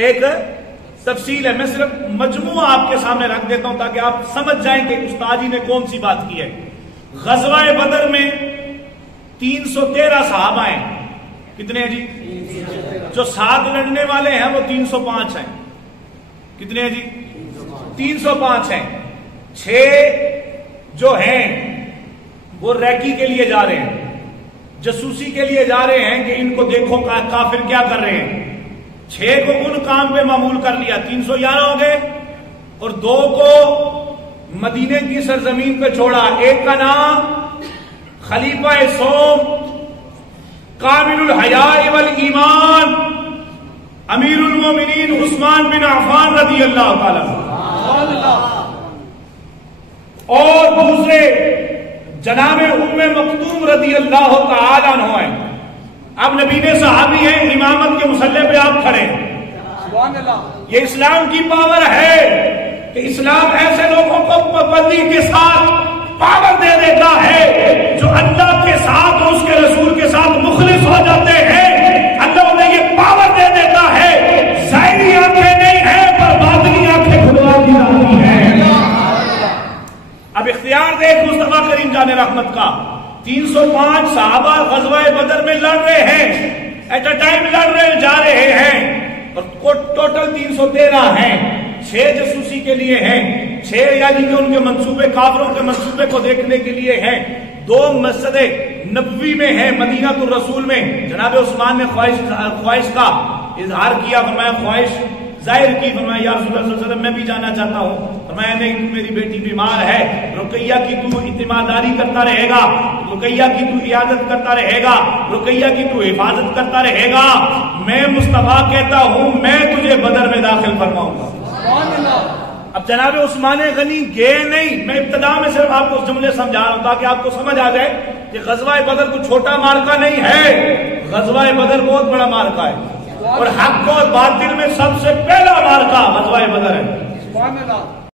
ایک تفصیل ہے، میں صرف مجموعہ آپ کے سامنے رکھ دیتا ہوں تاکہ آپ سمجھ جائیں کہ استاد جی نے کون سی بات کی ہے۔ غزوہ بدر میں 313 صحابہ ہیں، کتنے ہیں جی؟ جو ساتھ لڑنے والے ہیں وہ 305 ہیں، کتنے ہیں جی؟ 305 ہیں۔ 6 جو ہیں وہ ریکی کے لیے جا رہے ہیں، جاسوسی کے لیے جا رہے ہیں کہ ان کو دیکھو کافر کیا کر رہے ہیں۔ 6 کو ان کام پہ معمول کر لیا، 311 ہو گئے، اور 2 کو مدینے کی سرزمین پہ چھوڑا۔ ایک کا نام خلیفہ صوم، کامل الحیاء والایمان، امیر المومنین عثمان بن عفان رضی اللہ تعالیٰ، اور دوسرے جناب ام مکتوم رضی اللہ تعالیٰ عنہ ہیں۔ اب نبی نے صحابی ہیں، امامت کے مسلح پہ آپ کھڑے ہیں۔ یہ اسلام کی پاور ہے کہ اسلام ایسے لوگوں کو پابندی کے ساتھ پاور دے دیتا ہے جو اللہ کے ساتھ اور اس کے رسول کے ساتھ مخلص ہو جاتے ہیں۔ اللہ انہیں یہ پاور دے دیتا ہے، ظاہری آنکھیں نہیں ہیں پر باطنی آنکھیں کھلوا دی جاتی ہیں۔ اب اختیار دیکھ مصطفیٰ کریم جان رحمت کا، 305 صحابہ غزوہ بدر میں لڑ رہے ہیں، ایٹ اے ٹائم لڑ رہے جا رہے ہیں، اور ٹوٹل 313 ہیں۔ 6 جاسوسی کے لیے ہیں، 6 یعنی کہ ان کے منصوبے، کافروں کے منصوبے کو دیکھنے کے لیے ہیں، 2 مسجد نبوی میں ہیں، مدینہ الرسول میں۔ جناب عثمان نے خواہش کا اظہار کیا، فرمایا خواہش ظاہر کی، فرمایا یا رسول اللہ صلی اللہ علیہ وسلم میں بھی جانا چاہتا ہوں۔ فرمایا نہیں، تو میری بیٹی بیمار ہے، رقیہ کی تو اعتماداری کرتا رہے گا، رقیہ کی تو عیادت کرتا رہے گا، رقیہ کی تو حفاظت کرتا رہے گا، میں مصطفیٰ کہتا ہوں میں تجھے بدر میں داخل فرماؤں گا۔ اب جناب عثمان غنی گئے نہیں، میں ابتدا میں صرف آپ کو جملے سمجھا رہا ہوں تاکہ آپ کو سمجھ آ جائے کہ غزوہ بدر کو چھوٹا مارکا نہیں ہے، غزوہ بدر بہت بڑا مارکا ہے، اور حق اور باطل میں سب سے پہلا مارکا غزوہ بدر ہے۔